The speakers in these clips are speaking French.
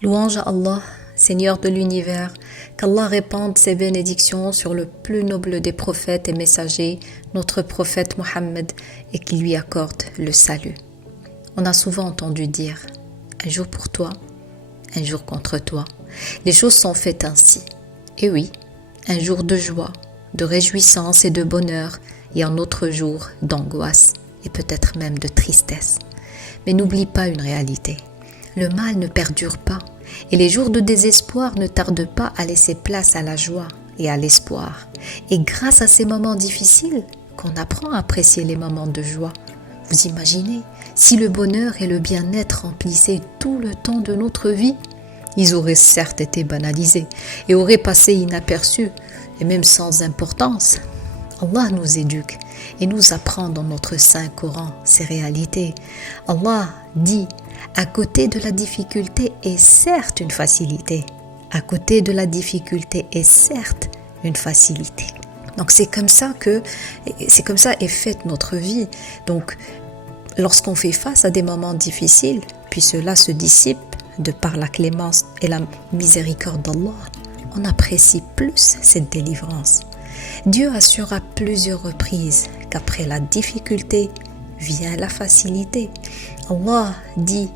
Louange à Allah, Seigneur de l'univers, qu'Allah répande ses bénédictions sur le plus noble des prophètes et messagers, notre prophète Mohammed, et qu'il lui accorde le salut. On a souvent entendu dire « un jour pour toi, un jour contre toi ». Les choses sont faites ainsi. Et oui, un jour de joie, de réjouissance et de bonheur, et un autre jour d'angoisse et peut-être même de tristesse. Mais n'oublie pas une réalité. Le mal ne perdure pas et les jours de désespoir ne tardent pas à laisser place à la joie et à l'espoir. Et grâce à ces moments difficiles, qu'on apprend à apprécier les moments de joie. Vous imaginez, si le bonheur et le bien-être remplissaient tout le temps de notre vie, ils auraient certes été banalisés et auraient passé inaperçus et même sans importance. Allah nous éduque et nous apprend dans notre Saint Coran ces réalités. Allah dit: à côté de la difficulté est certes une facilité. À côté de la difficulté est certes une facilité. Donc c'est comme ça est faite notre vie. Donc lorsqu'on fait face à des moments difficiles, puis cela se dissipe de par la clémence et la miséricorde d'Allah, on apprécie plus cette délivrance. Dieu assure à plusieurs reprises qu'après la difficulté vient la facilité. Allah dit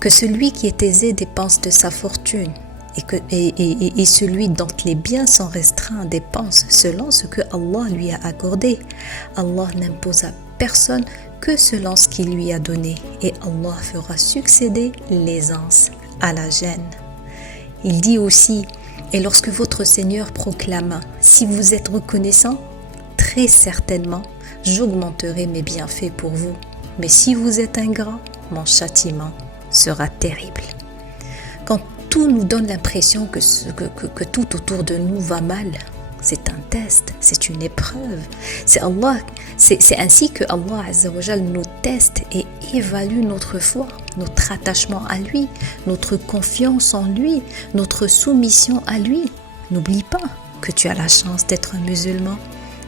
que celui qui est aisé dépense de sa fortune et celui dont les biens sont restreints dépense selon ce que Allah lui a accordé. Allah n'impose à personne que selon ce qu'il lui a donné et Allah fera succéder l'aisance à la gêne. Il dit aussi: et lorsque votre Seigneur proclama, si vous êtes reconnaissant, très certainement j'augmenterai mes bienfaits pour vous, mais si vous êtes ingrat, mon châtiment sera terrible. Quand tout nous donne l'impression que tout autour de nous va mal, c'est un test, c'est une épreuve. C'est ainsi que Allah Azza wa Jal nous teste et évalue notre foi, notre attachement à lui, notre confiance en lui, notre soumission à lui. N'oublie pas que tu as la chance d'être un musulman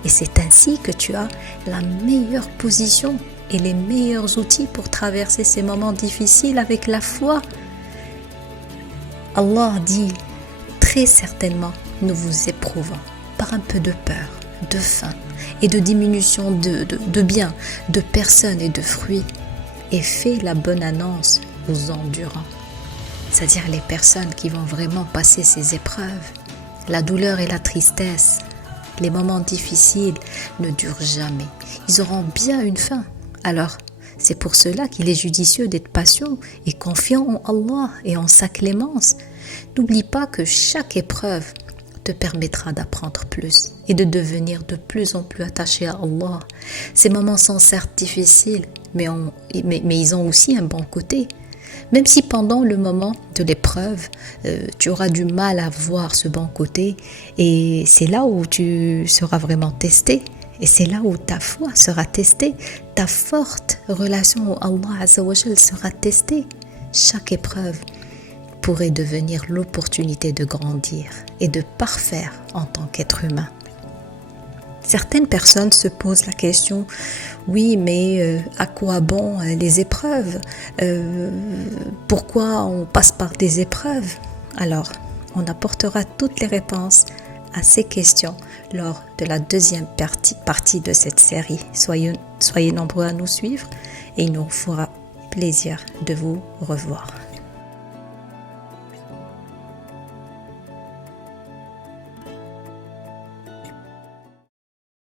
et c'est ainsi que tu as la meilleure position et les meilleurs outils pour traverser ces moments difficiles avec la foi. Allah dit: très certainement nous vous éprouvons par un peu de peur, de faim et de diminution de biens, de personnes et de fruits, et fais la bonne annonce aux endurants, c'est-à-dire les personnes qui vont vraiment passer ces épreuves. La douleur et la tristesse, les moments difficiles ne durent jamais, ils auront bien une fin. Alors, c'est pour cela qu'il est judicieux d'être patient et confiant en Allah et en sa clémence. N'oublie pas que chaque épreuve te permettra d'apprendre plus et de devenir de plus en plus attaché à Allah. Ces moments sont certes difficiles, mais ils ont aussi un bon côté. Même si pendant le moment de l'épreuve, tu auras du mal à voir ce bon côté, et c'est là où tu seras vraiment testé. Et c'est là où ta foi sera testée, ta forte relation à Allah Azza wa Jal sera testée. Chaque épreuve pourrait devenir l'opportunité de grandir et de parfaire en tant qu'être humain. Certaines personnes se posent la question: oui, mais à quoi bon les épreuves? Pourquoi on passe par des épreuves? Alors, on apportera toutes les réponses à ces questions lors de la deuxième partie de cette série. Soyez nombreux à nous suivre et il nous fera plaisir de vous revoir.